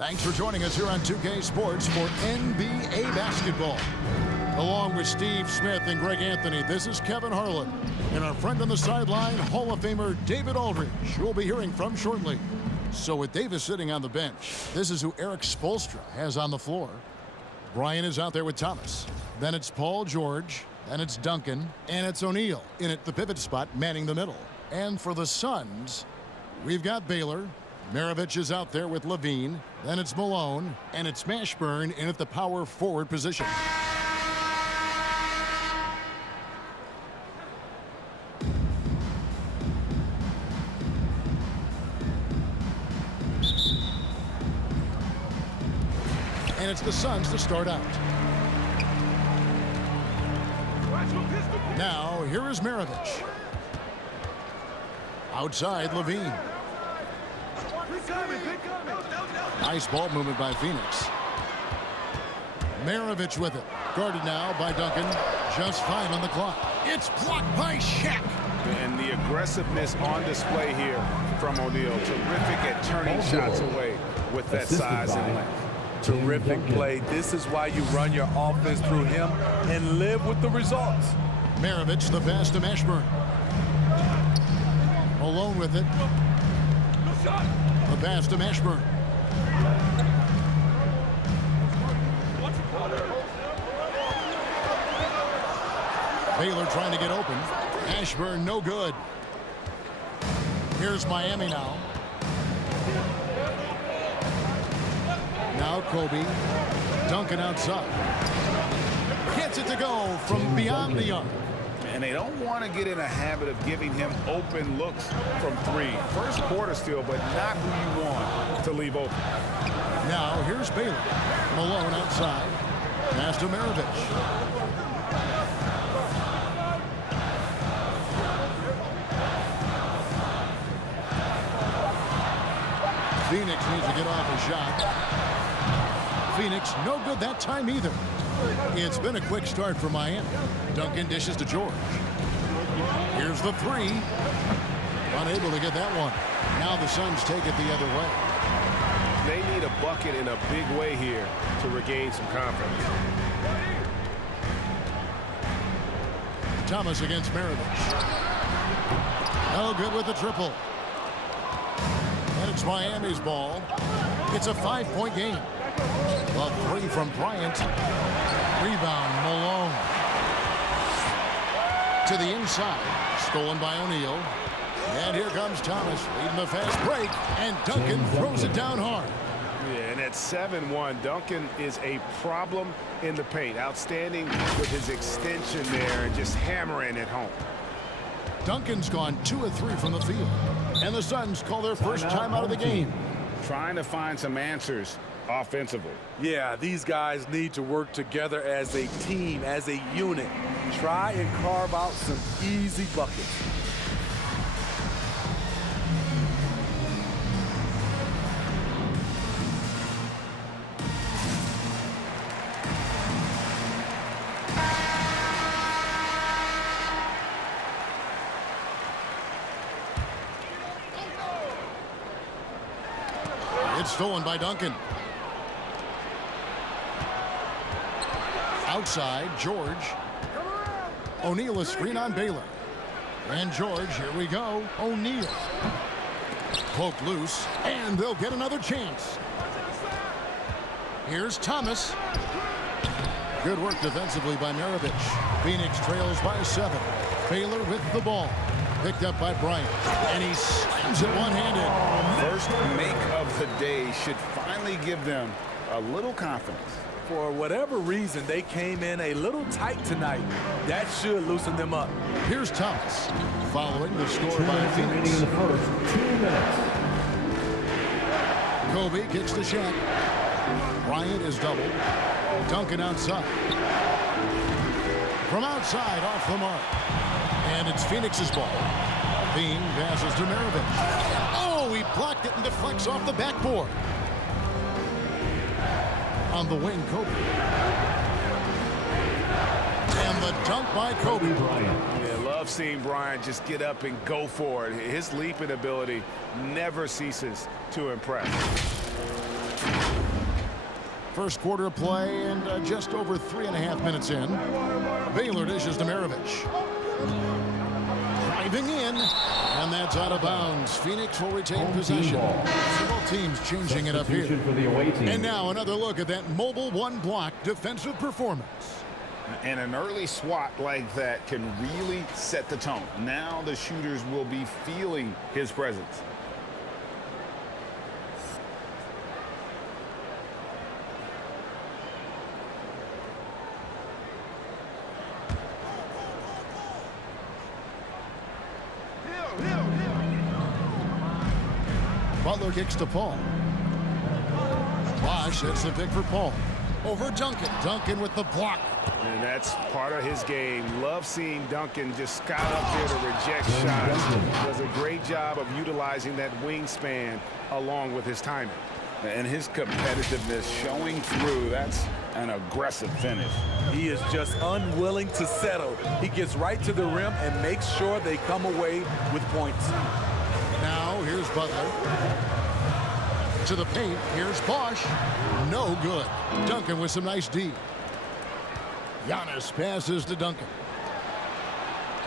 Thanks for joining us here on 2K Sports for NBA basketball. Along with Steve Smith and Greg Anthony, this is Kevin Harlan. And our friend on the sideline, Hall of Famer David Aldridge, who we'll be hearing from shortly. So with Davis sitting on the bench, this is who Eric Spoelstra has on the floor. Bryant is out there with Thomas. Then it's Paul George. Then it's Duncan. And it's O'Neal in at the pivot spot, manning the middle. And for the Suns, we've got Baylor. Maravich is out there with Levine. Then it's Malone. And it's Mashburn in at the power forward position. And it's the Suns to start out. Now, here is Maravich. Outside, Levine. Nice ball movement by Phoenix. Maravich with it. Guarded now by Duncan. Just 5 on the clock. It's blocked by Shaq. And the aggressiveness on display here from O'Neal. Terrific at turning shots away with that size and length. Terrific play. This is why you run your offense through him and live with the results. Maravich, the pass to Mashburn. Malone with it. The pass to Mashburn. Baylor trying to get open. Mashburn no good. Here's Miami now. Now Kobe. Duncan outside. Gets it to go from beyond the arc. And they don't want to get in a habit of giving him open looks from 3. First quarter still, but not who you want to leave open. Now here's Baylor. Malone outside. Pass to Maravich. Phoenix needs to get off a shot. Phoenix no good that time either. It's been a quick start for Miami. Duncan dishes to George. Here's the 3. Unable to get that one. Now the Suns take it the other way. They need a bucket in a big way here to regain some confidence. Thomas against Maravich. No good with the triple. And it's Miami's ball. It's a 5-point game. A 3 from Bryant. Rebound, Malone. To the inside. Stolen by O'Neal. And here comes Thomas leading the fast break. And Duncan throws it down hard. Yeah, and at 7-1, Duncan is a problem in the paint. Outstanding with his extension there and just hammering it home. Duncan's gone 2 of 3 from the field. And the Suns call their first time out of the game. Trying to find some answers offensively. Yeah, these guys need to work together as a team, as a unit. Try and carve out some easy buckets. It's stolen by Duncan. Outside, George. O'Neal a screen on Baylor. And George, here we go. O'Neal. Poke loose, and they'll get another chance. Here's Thomas. Good work defensively by Maravich. Phoenix trails by 7. Baylor with the ball. Picked up by Bryant. And he slams it one-handed. First make of the day should finally give them a little confidence. For whatever reason, they came in a little tight tonight. That should loosen them up. Here's Thomas. Following the score by Phoenix. In the first 2 minutes. Kobe kicks to Shaq. Bryant is doubled. Duncan outside. From outside, off the mark. And it's Phoenix's ball. Bean passes to Maravich. Oh, he blocked it and deflects off the backboard. On the wing, Kobe. And the dunk by Kobe. Yeah, love seeing Bryant just get up and go for it. His leaping ability never ceases to impress. First quarter of play and just over 3.5 minutes in. Baylor dishes to Maravich. Driving in, and that's out of bounds. Phoenix will retain possession. So both teams changing it up here. And now another look at that mobile one-block defensive performance. And an early swat like that can really set the tone. Now the shooters will be feeling his presence. Butler kicks to Paul. Bosch hits the pick for Paul. Over Duncan. Duncan with the block. And that's part of his game. Love seeing Duncan just scout up there to reject shots. Does a great job of utilizing that wingspan along with his timing. And his competitiveness showing through. That's an aggressive finish. He is just unwilling to settle. He gets right to the rim and makes sure they come away with points. Now here's Butler. To the paint. Here's Bosch. No good. Duncan with some nice D. Giannis passes to Duncan.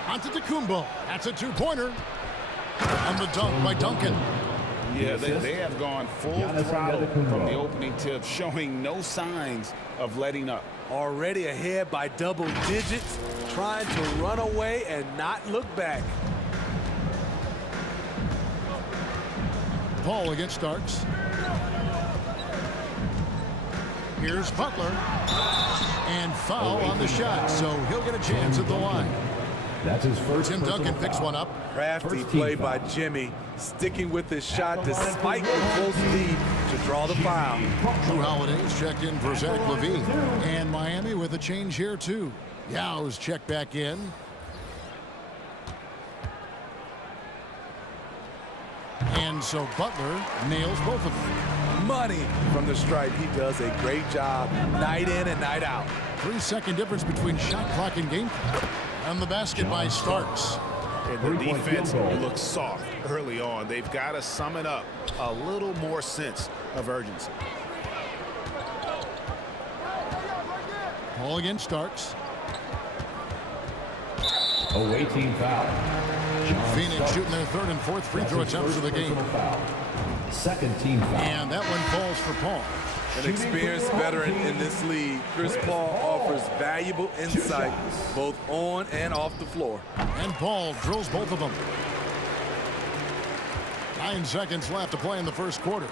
Onto d3mb0y5. That's a two-pointer. And the dunk by Duncan. Yeah, they have gone full throttle from the opening tip, showing no signs of letting up. Already ahead by double digits, trying to run away and not look back. Paul against Starks. Here's Butler. And foul on the shot, so he'll get a chance at the line. That's his first. Tim Duncan picks one up. Crafty play by Jimmy, sticking with his shot despite the close lead to draw the foul. Drew Holiday's checked in for Zach LaVine. And Miami with a change here, too. Yao's checked back in. And so Butler nails both of them. Money from the stripe. He does a great job night in and night out. 3-second difference between shot clock and game clock. And the basket by Starks. And the defense looks soft early on. They've got to sum it up. A little more sense of urgency. Paul against Starks. Away team foul. Phoenix shooting their third and fourth free throw attempts of the game. Second team foul. And that one falls for Paul. An experienced veteran in this league, Chris Paul offers valuable insight both on and off the floor. And Paul drills both of them. 9 seconds left to play in the first quarter.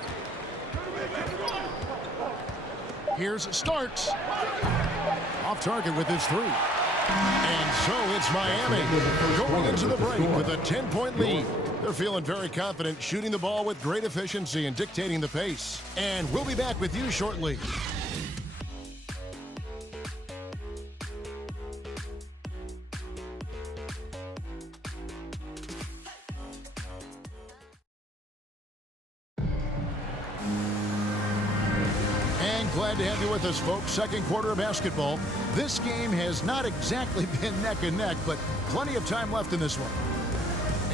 Here's Starks. Off target with his three. And so it's Miami going into the break with a 10-point lead. They're feeling very confident, shooting the ball with great efficiency and dictating the pace. And we'll be back with you shortly. Glad to have you with us, folks. Second quarter of basketball. This game has not exactly been neck and neck, but plenty of time left in this one.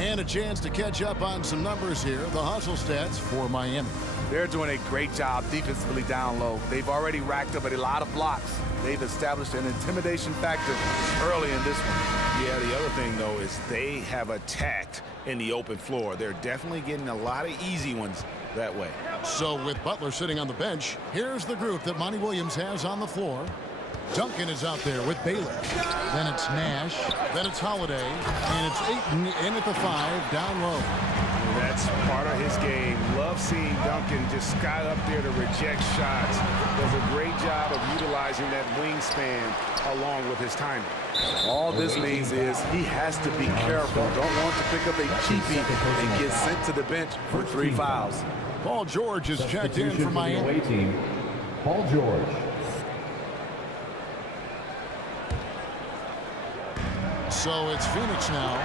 And a chance to catch up on some numbers here. The hustle stats for Miami. They're doing a great job defensively down low. They've already racked up a lot of blocks. They've established an intimidation factor early in this one. Yeah, the other thing, though, is they have attacked in the open floor. They're definitely getting a lot of easy ones that way. So with Butler sitting on the bench, here's the group that Monty Williams has on the floor. Duncan is out there with Baylor. Then it's Nash. Then it's Holiday. And it's Ayton in at the 5, down low. That's part of his game. Love seeing Duncan just sky up there to reject shots. Does a great job of utilizing that wingspan along with his timing. All this means is he has to be careful. Don't want to pick up a cheapie and get sent to the bench for 3 fouls. Paul George is checked in for Miami. Away team, Paul George. So it's Phoenix now,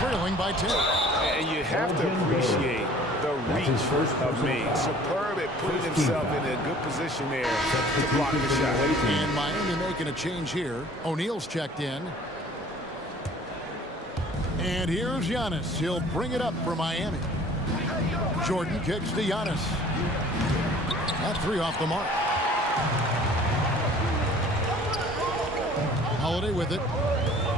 trailing by 10. And you have to appreciate the reach of Maine. Superb at putting himself in a good position there to block the shot. And Miami making a change here. O'Neal's checked in. And here's Giannis. He'll bring it up for Miami. Jordan kicks to Giannis. At 3 off the mark. Holiday with it.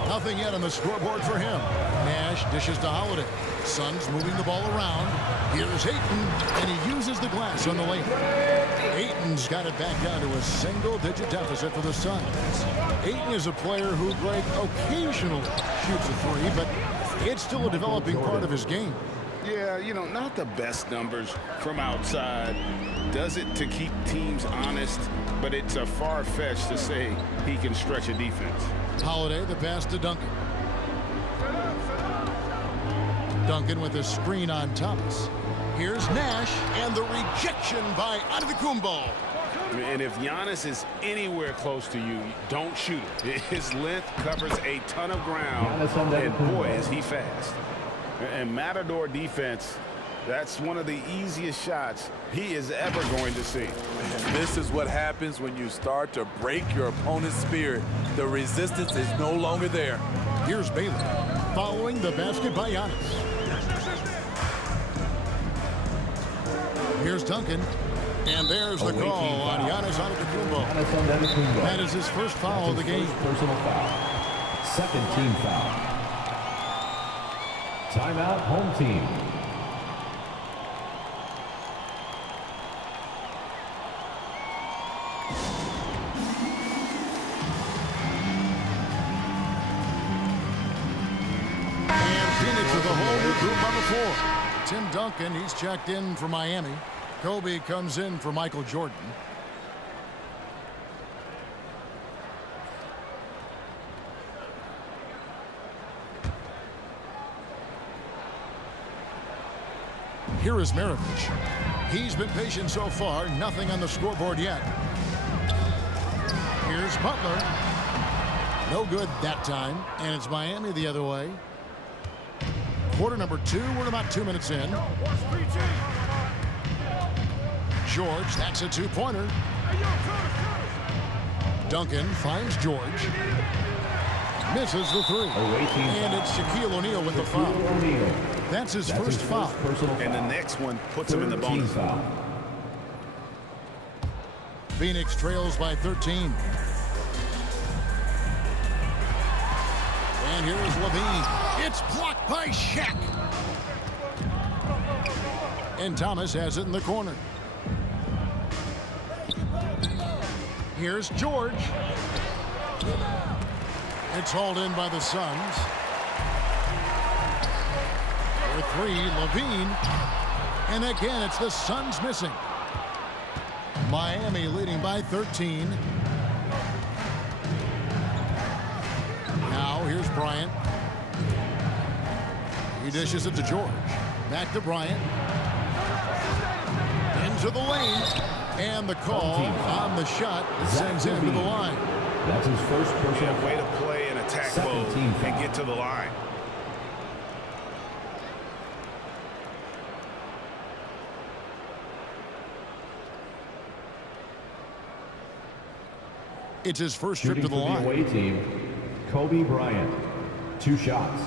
Nothing yet on the scoreboard for him. Nash dishes to Holiday. Suns moving the ball around. Here's Ayton, and he uses the glass on the lane. Ayton's got it back down to a single-digit deficit for the Suns. Ayton is a player who, Greg, occasionally shoots a three, but it's still a developing part of his game. Yeah, you know, not the best numbers from outside. Does it to keep teams honest, but it's a far-fetched to say he can stretch a defense. Holiday, the pass to Duncan. Duncan with a screen on Thomas. Here's Nash, and the rejection by Antetokounmpo. And if Giannis is anywhere close to you, don't shoot it. His length covers a ton of ground, and boy, is he fast. And Matador defense, that's one of the easiest shots he is ever going to see. And this is what happens when you start to break your opponent's spirit. The resistance is no longer there. Here's Bailey, following the basket by Giannis. Here's Duncan, and there's the call on Giannis Antetokounmpo. That is his first foul of the game. Personal foul. Second team foul. Timeout, home team. And Phoenix with a hole with group number 4. Tim Duncan, he's checked in for Miami. Kobe comes in for Michael Jordan. Here is Maravich. He's been patient so far. Nothing on the scoreboard yet. Here's Butler. No good that time. And it's Miami the other way. Quarter number 2. We're about 2 minutes in. George, that's a two-pointer. Duncan finds George. Misses the three. And it's Shaquille O'Neal with the foul. That's his first foul. And the next one puts him in the bonus. Phoenix trails by 13. And here's Levine. It's blocked by Shaq. And Thomas has it in the corner. Here's George. It's hauled in by the Suns. For 3, Levine. And again, it's the Suns missing. Miami leading by 13. Now, here's Bryant. He dishes it to George. Back to Bryant. Into the lane. And the call on the shot sends him to the line. That's his first personal way to play in attack mode and get to the line. It's his first trip to the line. Away team, Kobe Bryant. 2 shots.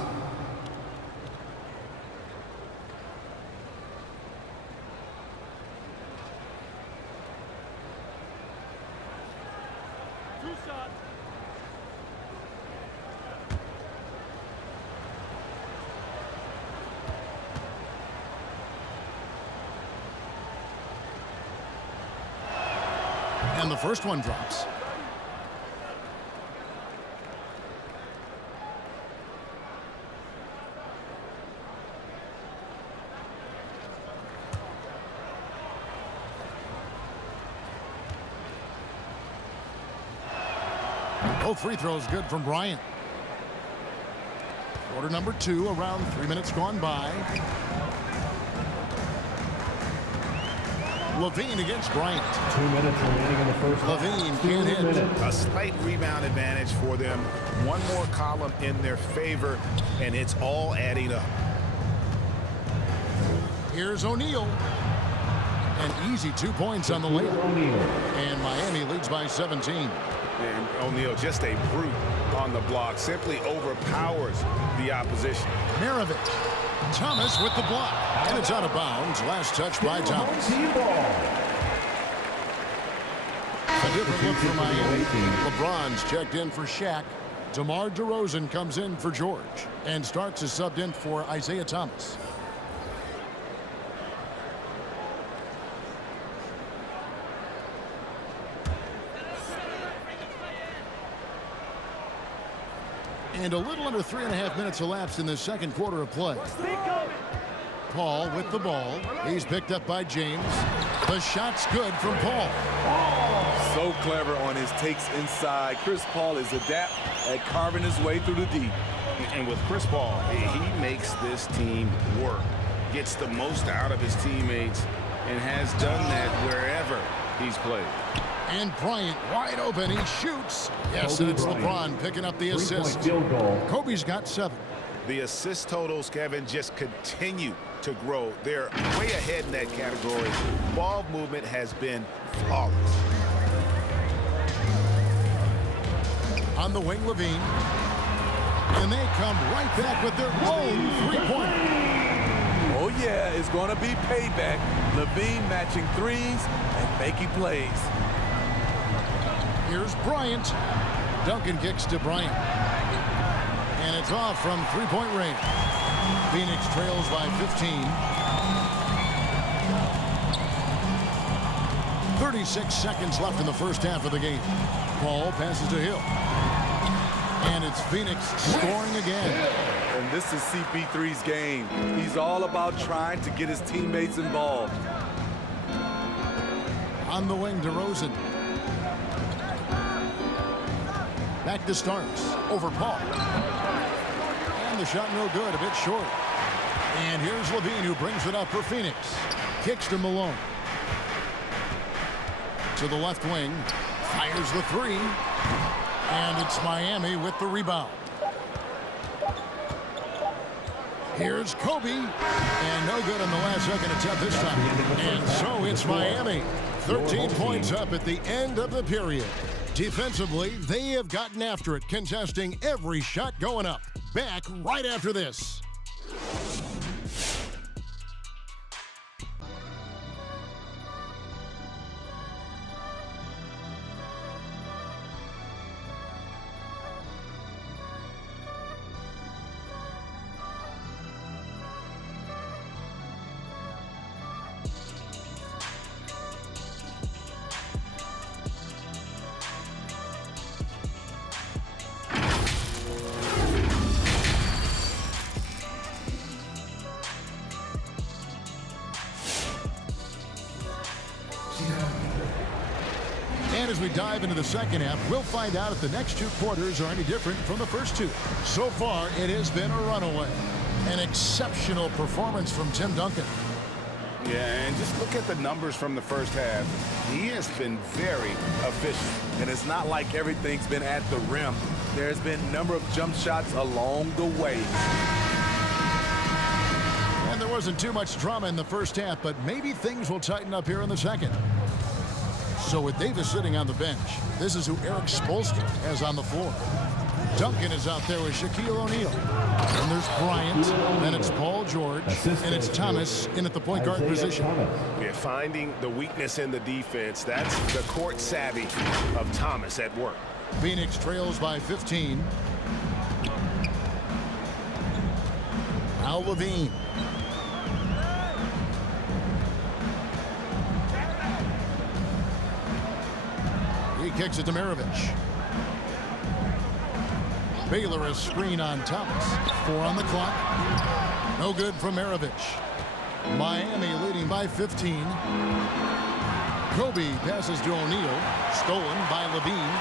And the first one drops. Both free throws good from Bryant. Quarter number 2, around 3 minutes gone by. Levine against Bryant. 2 minutes remaining in the first. Levine can't hit. A slight rebound advantage for them. One more column in their favor, and it's all adding up. Here's O'Neal. An easy 2 points on the layup. And Miami leads by 17. And O'Neal, just a brute on the block, simply overpowers the opposition. Maravich. Thomas with the block. And it's out of bounds. Last touch by Thomas. A different look for Miami. LeBron's checked in for Shaq. DeMar DeRozan comes in for George and starts as subbed in for Isaiah Thomas. And a little under 3.5 minutes elapsed in the second quarter of play. Paul with the ball. He's picked up by James. The shot's good from Paul. So clever on his takes inside. Chris Paul is adept at carving his way through the deep. And with Chris Paul, he makes this team work, gets the most out of his teammates, and has done that wherever he's played. And Bryant wide open. He shoots. Yes, and it's LeBron picking up the assist. Kobe's got 7. The assist totals, Kevin, just continue to grow. They're way ahead in that category. Ball movement has been flawless. On the wing, Levine. And they come right back with their own three-pointer. Oh, yeah, it's going to be payback. Levine matching threes and making plays. Here's Bryant. Duncan kicks to Bryant. And it's off from three-point range. Phoenix trails by 15. 36 seconds left in the first half of the game. Paul passes to Hill. And it's Phoenix scoring again. And this is CP3's game. He's all about trying to get his teammates involved. On the wing, DeRozan. Back to Starks. Over Paul. And the shot no good. A bit short. And here's Levine who brings it up for Phoenix. Kicks to Malone. To the left wing. Fires the three. And it's Miami with the rebound. Here's Kobe. And no good on the last second attempt this time. And so it's Miami. 13 points up at the end of the period. Defensively, they have gotten after it, contesting every shot going up. Back right after this. And as we dive into the second half, we'll find out if the next 2 quarters are any different from the first 2. So far, it has been a runaway. An exceptional performance from Tim Duncan. Yeah, and just look at the numbers from the first half. He has been very efficient. And it's not like everything's been at the rim. There's been a number of jump shots along the way. And there wasn't too much drama in the first half, but maybe things will tighten up here in the second. So with Davis sitting on the bench, this is who Eric Spoelstra has on the floor. Duncan is out there with Shaquille O'Neal. And there's Bryant, then it's Paul George, and it's Thomas in at the point guard position. Yeah, finding the weakness in the defense. That's the court savvy of Thomas at work. Phoenix trails by 15. Now Levine. He kicks it to Maravich. Baylor is screen on Thomas. 4 on the clock. No good from Maravich. Miami leading by 15. Kobe passes to O'Neal. Stolen by Levine.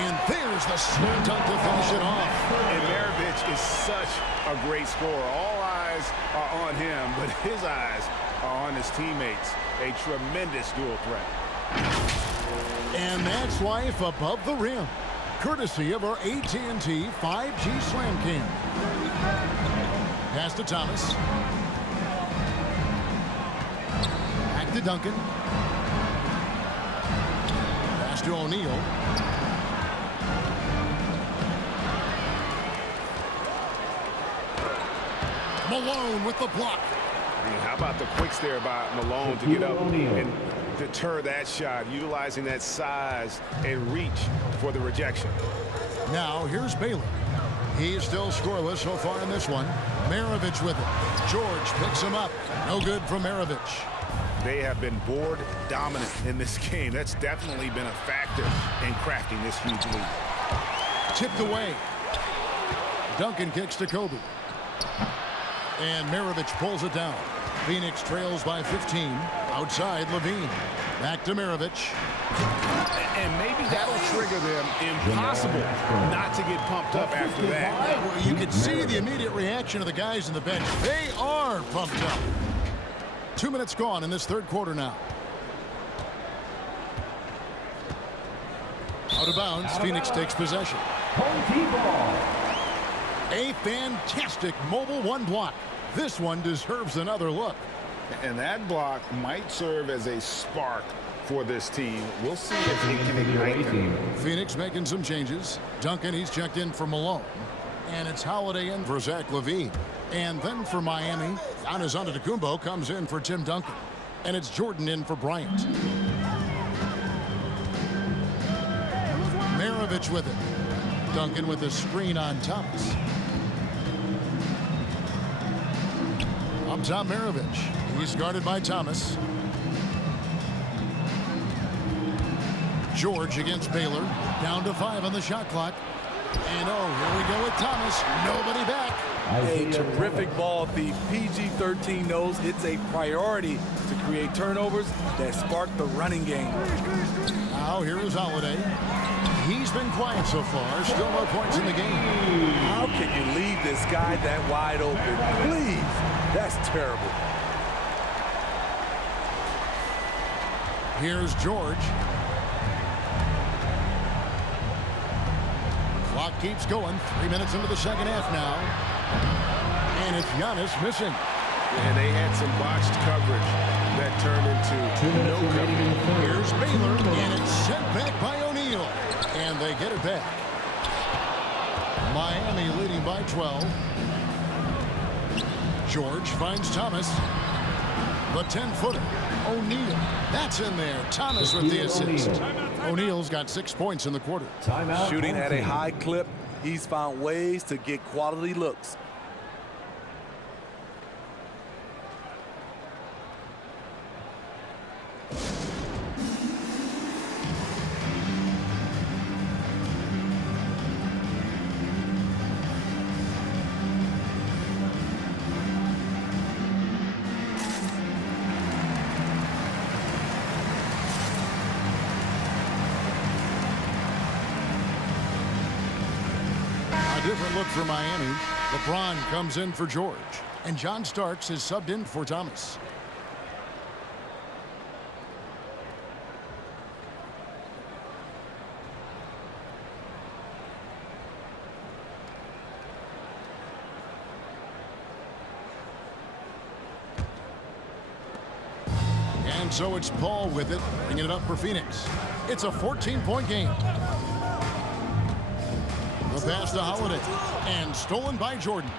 And there's the slam dunk to finish it off. And Maravich is such a great scorer. All eyes are on him, but his eyes are on his teammates. A tremendous dual threat. And that's life above the rim, courtesy of our AT&T 5G Slam Cam. Pass to Thomas. Back to Duncan. Pass to O'Neal. Malone with the block. How about the quicks there by Malone to get up and deter that shot, utilizing that size and reach for the rejection. Now here's Baylor. He's still scoreless so far in this one. Maravich with it. George picks him up. No good from Maravich. They have been board dominant in this game. That's definitely been a factor in crafting this huge lead. Tipped away. Duncan kicks to Kobe. And Maravich pulls it down. Phoenix trails by 15. Outside Levine. Back to Maravich. And maybe that'll trigger them. Impossible not to get pumped up after that. Well, you can see the immediate reaction of the guys in the bench. They are pumped up. 2 minutes gone in this third quarter now. Out of bounds. Phoenix takes possession. A fantastic mobile one block. This one deserves another look. And that block might serve as a spark for this team. We'll see if it can ignite them. Phoenix making some changes. Duncan, he's checked in for Malone. And it's Holiday in for Zach LaVine. And then for Miami, Giannis Antetokounmpo comes in for Tim Duncan. And it's Jordan in for Bryant. Maravich with it. Duncan with a screen on Thomas. Up top, Maravich. He's guarded by Thomas. George against Baylor. Down to 5 on the shot clock. And oh, here we go with Thomas. Nobody back. A terrific ball thief. PG-13 knows it's a priority to create turnovers that spark the running game. Now here is Holiday. He's been quiet so far. Still no points in the game. How can you leave this guy that wide open? Please. That's terrible. Here's George. Clock keeps going. 3 minutes into the second half now. And it's Giannis missing. And they had some botched coverage that turned into no coverage. Here's Baylor, and it's sent back by O'Neal. And they get it back. Miami leading by 12. George finds Thomas. The 10-footer. O'Neal. That's in there. Thomas with the assist. O'Neal's got 6 points in the quarter. Shooting at a high clip. He's found ways to get quality looks. Different look for Miami. LeBron comes in for George. And John Starks is subbed in for Thomas. And so it's Paul with it, bringing it up for Phoenix. It's a 14-point game. The pass to Holiday, and stolen by Jordan.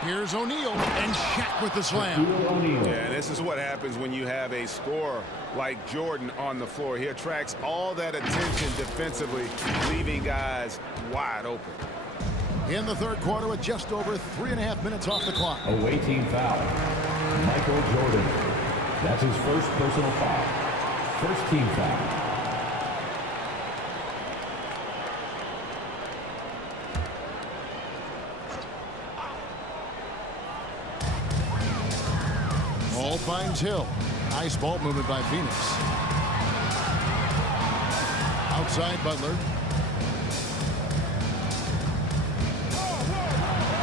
Here's O'Neal, and Shaq with the slam. Yeah, this is what happens when you have a scorer like Jordan on the floor. He attracts all that attention defensively, leaving guys wide open. In the third quarter with just over 3.5 minutes off the clock. Away team foul. Michael Jordan. That's his first personal foul. First team foul. Ball finds Hill. Nice ball movement by Phoenix. Outside Butler.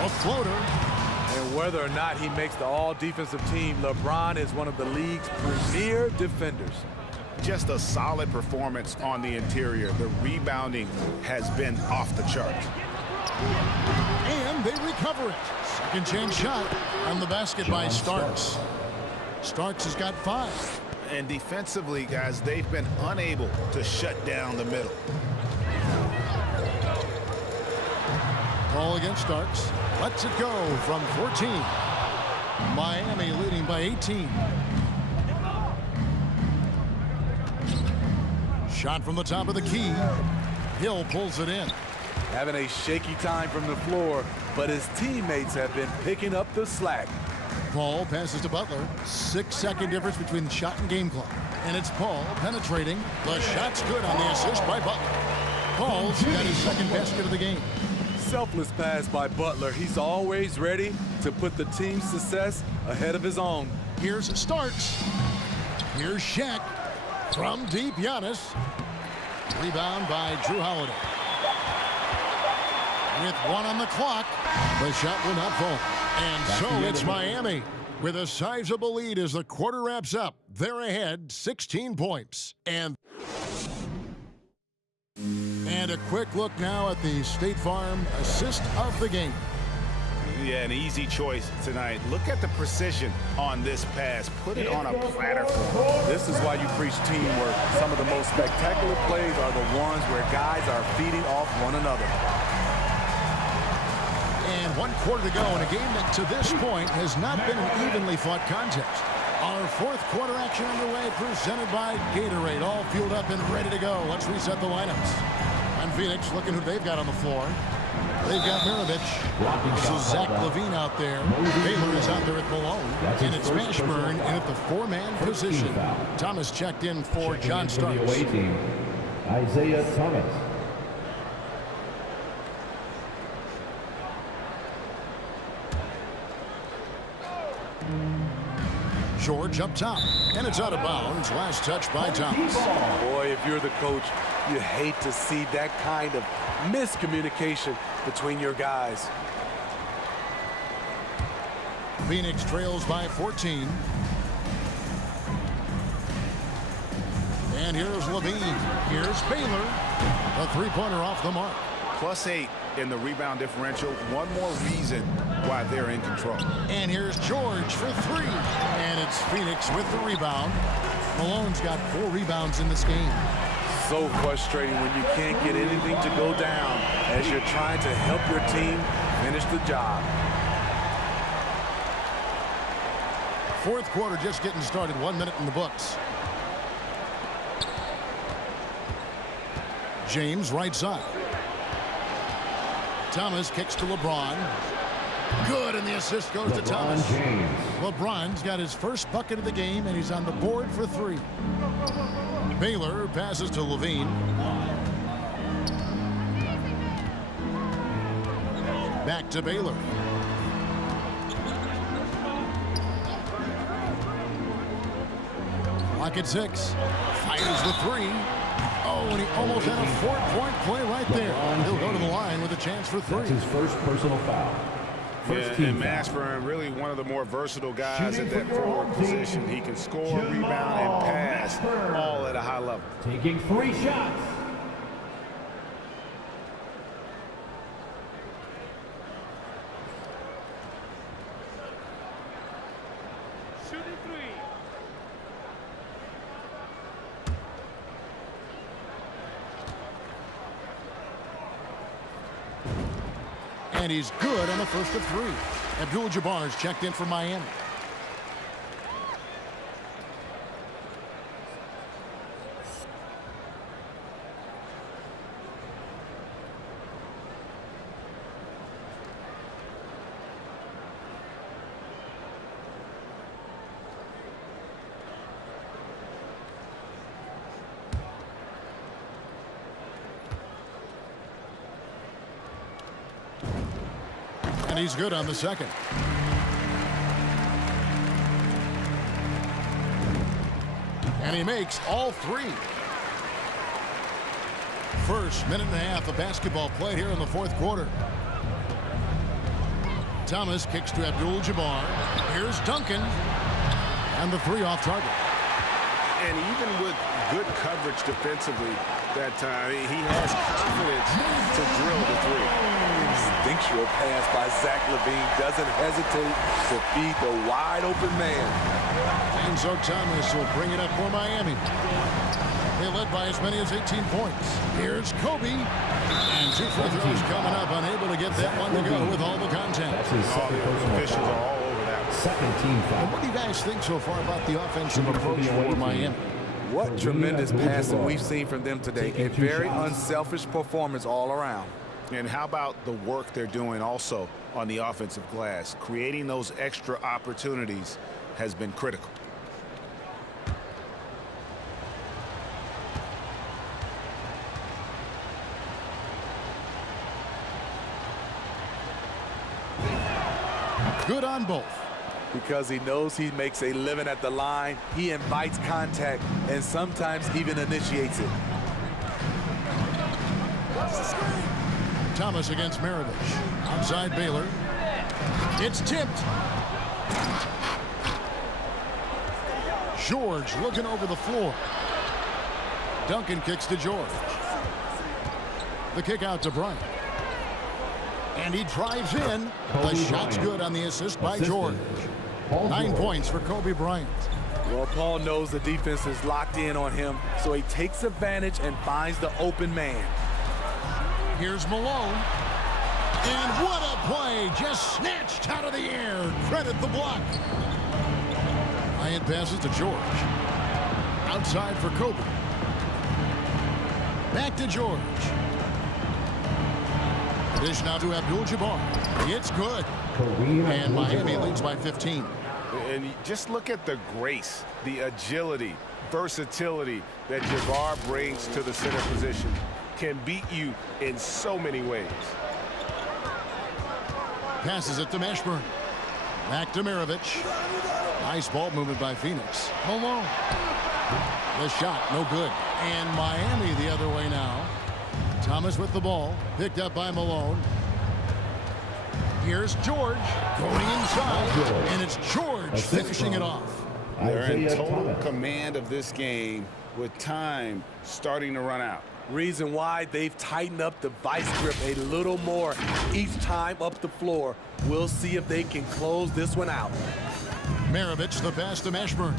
A floater. And whether or not he makes the all-defensive team, LeBron is one of the league's premier defenders. Just a solid performance on the interior. The rebounding has been off the charts. And they recover it. Second chance shot on the basket by Starks. Starks has got 5. And defensively, guys, they've been unable to shut down the middle. Ball against Starks. Lets it go from 14. Miami leading by 18. Shot from the top of the key. Hill pulls it in. Having a shaky time from the floor, but his teammates have been picking up the slack. Paul passes to Butler. 6-second difference between the shot and game clock. And it's Paul penetrating. The shot's good on the assist by Butler. Paul's got his second basket of the game. Selfless pass by Butler. He's always ready to put the team's success ahead of his own. Here's Starks. Here's Shaq. From deep, Giannis. Rebound by Drew Holiday. With 1 on the clock, the shot will not fall. And so it's Miami with a sizable lead as the quarter wraps up. They're ahead 16 points. And a quick look now at the State Farm assist of the game. Yeah, an easy choice tonight. Look at the precision on this pass. Put it on a platter for him. This is why you preach teamwork. Some of the most spectacular plays are the ones where guys are feeding off one another. And 1 quarter to go in a game that to this point has not been an evenly fought contest. Our 4th quarter action underway, presented by Gatorade. All fueled up and ready to go. Let's reset the lineups. And Phoenix looking who they've got on the floor. They've got Mirovic. This is Zach LaVine out there. Baylor is out there at Malone. And it's Mashburn in at the 4-man position. Thomas checked in for John Starks. Isaiah Thomas. George up top, and it's out of bounds. Last touch by Thomas. Boy, if you're the coach, you hate to see that kind of miscommunication between your guys. Phoenix trails by 14. And here's LaVine. Here's Baylor. A 3-pointer off the mark. +8 in the rebound differential. One more reason why they're in control. And here's George for 3. And it's Phoenix with the rebound. Malone's got 4 rebounds in this game. So frustrating when you can't get anything to go down as you're trying to help your team finish the job. 4th quarter just getting started. 1 minute in the books. James right side. Thomas kicks to LeBron. Good, and the assist goes to Thomas. James. LeBron's got his first bucket of the game, and he's on the board for 3. Baylor passes to LaVine. Back to Baylor. Clock at 6. Fires the 3. Oh, and he almost had a 4-point play right there. He'll go to the line with a chance for 3. That's his first personal foul. First team and Mashburn, really one of the more versatile guys at that forward position. He can score, rebound, and pass all at a high level. Taking 3 shots. Shooting 3. And he's good on the first of 3. Abdul-Jabbar's checked in for Miami. And he's good on the second. And he makes all 3. First minute and a half of basketball played here in the 4th quarter. Thomas kicks to Abdul-Jabbar. Here's Duncan. And the 3 off target. And even with good coverage defensively that time, he has confidence to drill the 3. Instinctual pass by Zach LaVine doesn't hesitate to feed the wide open man. And so Thomas will bring it up for Miami. They led by as many as 18 points. Here's Kobe. And 2 free throws coming up, unable to get that one to go with all the contact. That's his second personal Officials foul. are all over that. Second team foul. And what do you guys think so far about the offensive approach for Miami? What tremendous passing we've seen from them today. A very unselfish performance all around. And how about the work they're doing also on the offensive glass? Creating those extra opportunities has been critical. Good on both. Because he knows he makes a living at the line, he invites contact and sometimes even initiates it. Thomas against Maravich. Outside Baylor. It's tipped. George looking over the floor. Duncan kicks to George. The kick out to Bryant. And he drives in. The shot's good on the assist by George. 9 points for Kobe Bryant. Well, Paul knows the defense is locked in on him, so he takes advantage and finds the open man. Here's Malone. And what a play. Just snatched out of the air. Credit the block. Bryant passes to George. Outside for Kobe. Back to George. Dish now to Abdul-Jabbar. It's good. And Miami leads by 15. And just look at the grace, the agility, versatility that Jabbar brings to the center position. Can beat you in so many ways. Passes it to Mashburn. Back to Maravich. Nice ball movement by Phoenix. Malone. The shot, no good. And Miami the other way now. Thomas with the ball. Picked up by Malone. Here's George going inside. And it's George finishing it off. They're in total command of this game with time starting to run out. Reason why they've tightened up the vice grip a little more each time up the floor. We'll see if they can close this one out. Maravich the pass to Mashburn.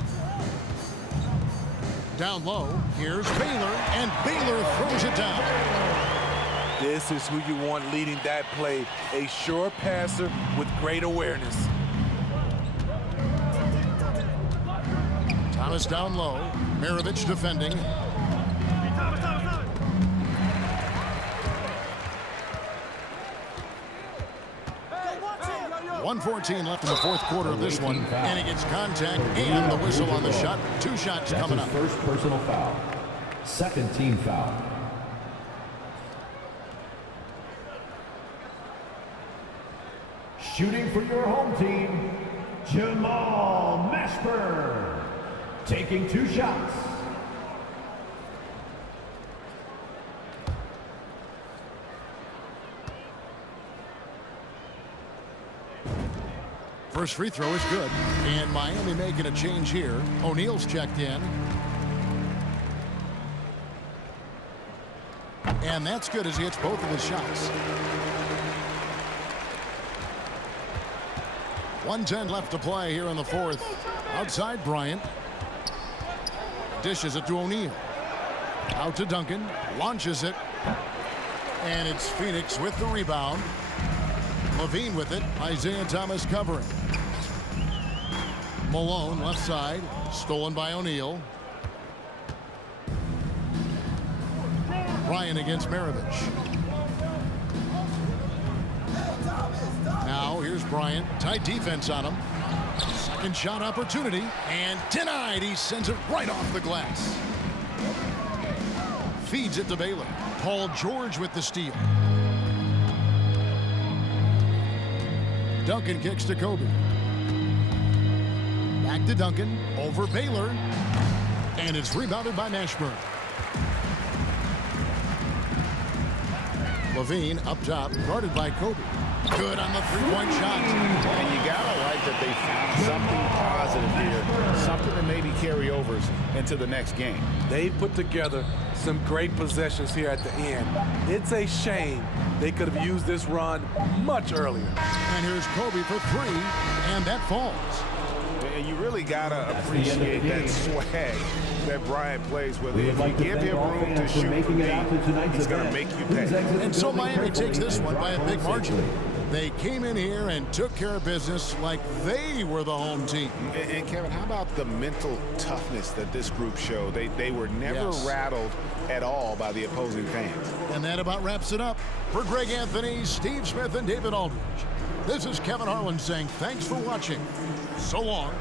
Down low, here's Baylor, and Baylor throws it down. This is who you want leading that play, a sure passer with great awareness. Thomas down low, Maravich defending. 1:14 left in the fourth quarter of this one, and he gets contact and the whistle on the shot. 2 shots coming up. First personal foul. Second team foul. Shooting for your home team, Jamal Mashburn. Taking 2 shots. First free throw is good, and Miami making a change here. O'Neal's checked in. And that's good as he hits both of his shots. 1:10 left to play here in the fourth. Outside Bryant. Dishes it to O'Neal. Out to Duncan. Launches it. And it's Phoenix with the rebound. Levine with it. Isaiah Thomas covering. Malone left side. Stolen by O'Neal. Bryant against Maravich. Now here's Bryant. Tight defense on him. Second shot opportunity. And denied. He sends it right off the glass. Feeds it to Baylor. Paul George with the steal. Duncan kicks to Kobe. Back to Duncan. Over Baylor. And it's rebounded by Mashburn. Levine up top, guarded by Kobe. Good on the three-point shot. And you gotta like that they found something positive here, something that maybe carry overs into the next game. They've put together some great possessions here at the end. It's a shame they could have used this run much earlier. And here's Kobe for 3, and that falls. And you really gotta appreciate that swag that Bryant plays with. If you give him room to shoot from deep, he's gonna make you pay. And so Miami takes this one by a big margin. They came in here and took care of business like they were the home team. And Kevin, how about the mental toughness that this group showed? They were never rattled at all by the opposing fans. And that about wraps it up. For Greg Anthony, Steve Smith, and David Aldridge, this is Kevin Harlan saying thanks for watching. So long.